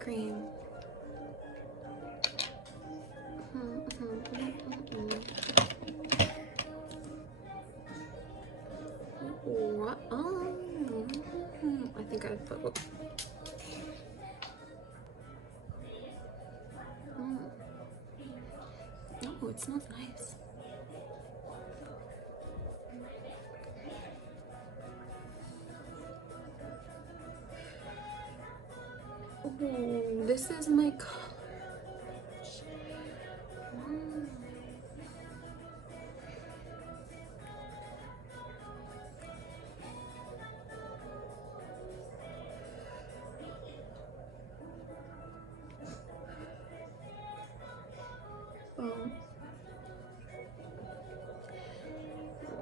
cream. What? Oh, I think I put. Oh, it smells nice. Oh, this is my color.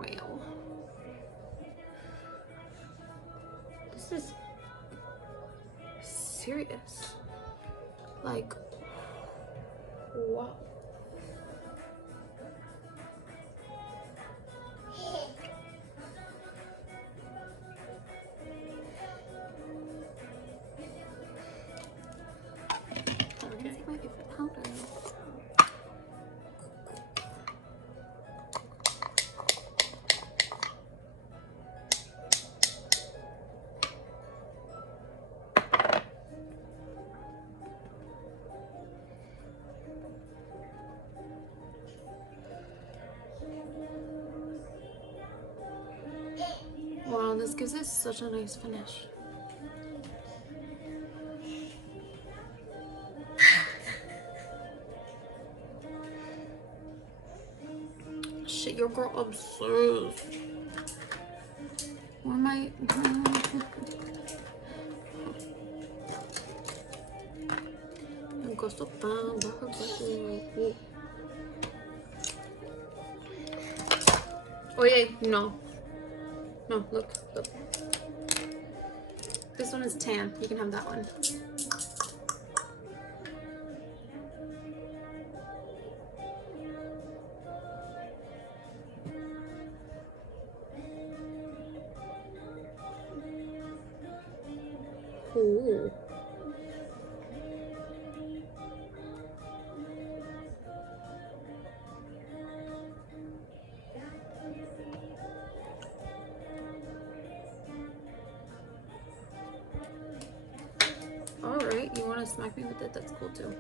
Wow. This is serious. Like, wow. I'm gonna take my favorite powder. Wow, this gives it such a nice finish. Shit, your girl obsessed. Where am I? Oh yeah, no. No, look. This one is tan. You can have that one. Ooh. Alright, you want to smack me with it? That's cool too.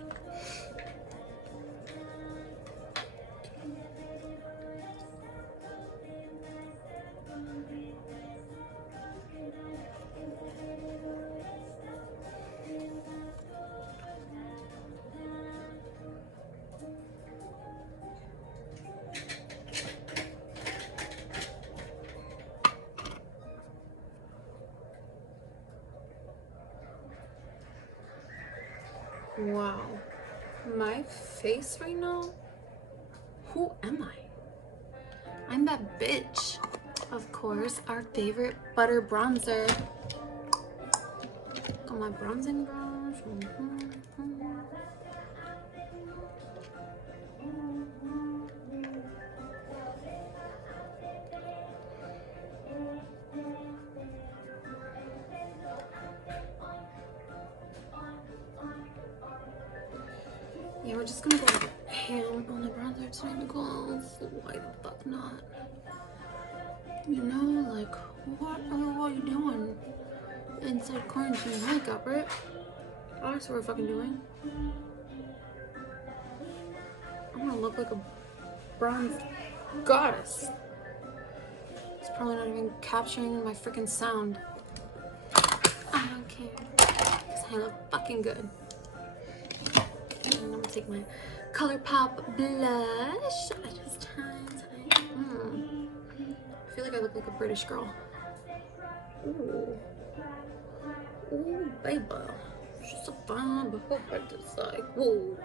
Wow, my face right now? Who am I? I'm that bitch. Of course, our favorite butter bronzer. Got my bronzing brush. Yeah, we're just gonna go ham on the bronzer tonight because why the fuck not? You know, like, what are you doing inside quarantine makeup, right? That's what we're fucking doing. I'm gonna look like a bronze goddess. It's probably not even capturing my freaking sound. I don't care, because I look fucking good. And I'm gonna take my Colourpop blush at this time tonight. I feel like I look like a British girl. Ooh. Ooh, baby. She's so fine, but her heart is like, whoa.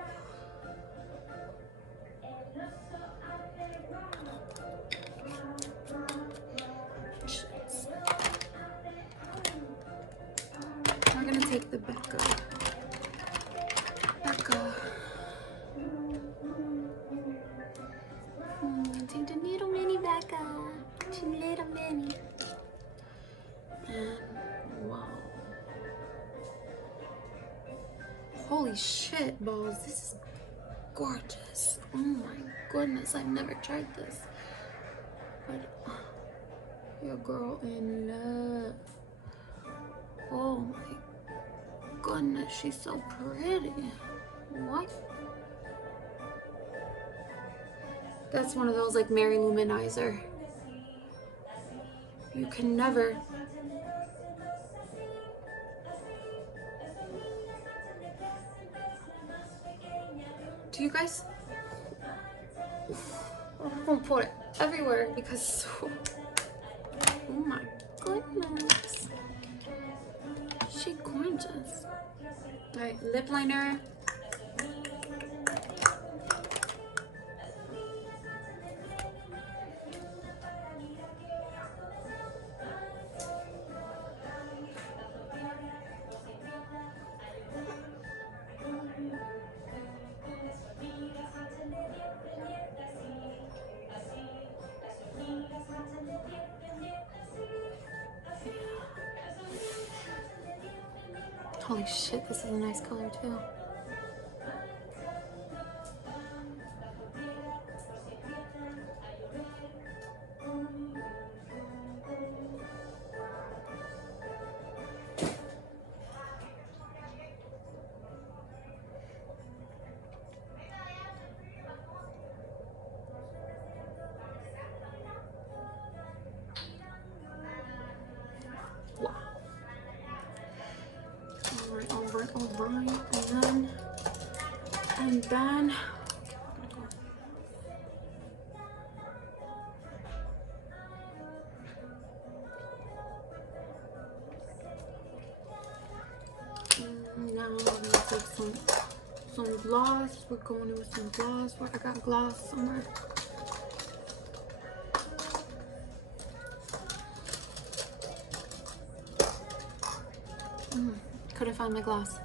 We're gonna take the Becca. Take the little mini Becca. The little mini. And wow. Holy shit, balls. This is gorgeous. Oh my goodness, I've never tried this. But your girl in love. Oh my goodness, she's so pretty. What? That's one of those like Mary Luminizer. You can never. Do you guys? I'm gonna put it everywhere because. Oh my goodness. She gorgeous. Alright, lip liner. Holy shit, this is a nice color too. Wow. Alright. And then now I'm gonna take some gloss. We're going in with some gloss. Where I got gloss somewhere. Couldn't find my gloss.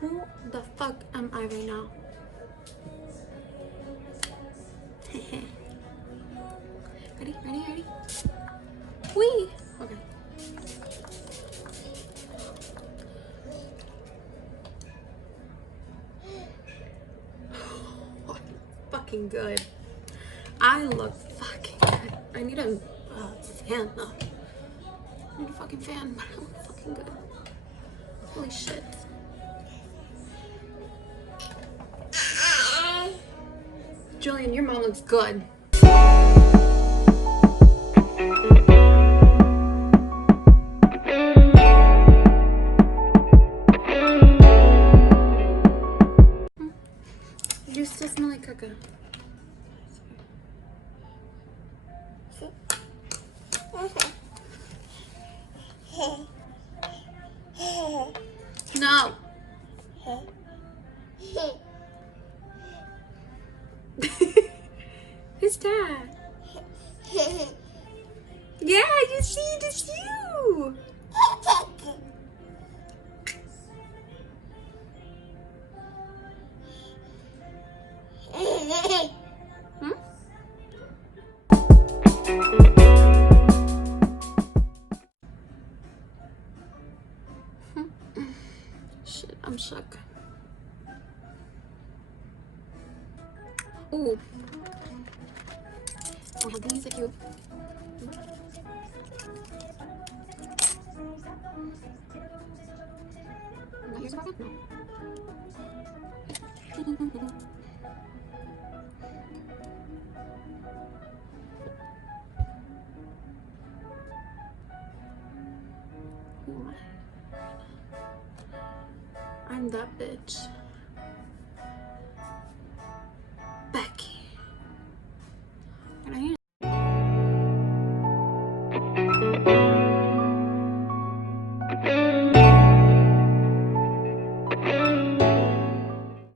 Who the fuck am I right now? Ready? Wee! Okay. Oh, fucking good. I look fucking good. I need a fan though. I need a fucking fan, but I look fucking good. Holy shit. Julian, your mom looks good. You still smell like caca. No. Who's that? Yeah, you see, it's you. Hmm? Shit, I'm shook. Ooh. Oh, these are cute. My ears are broken? No. I'm that bitch. Becky. And I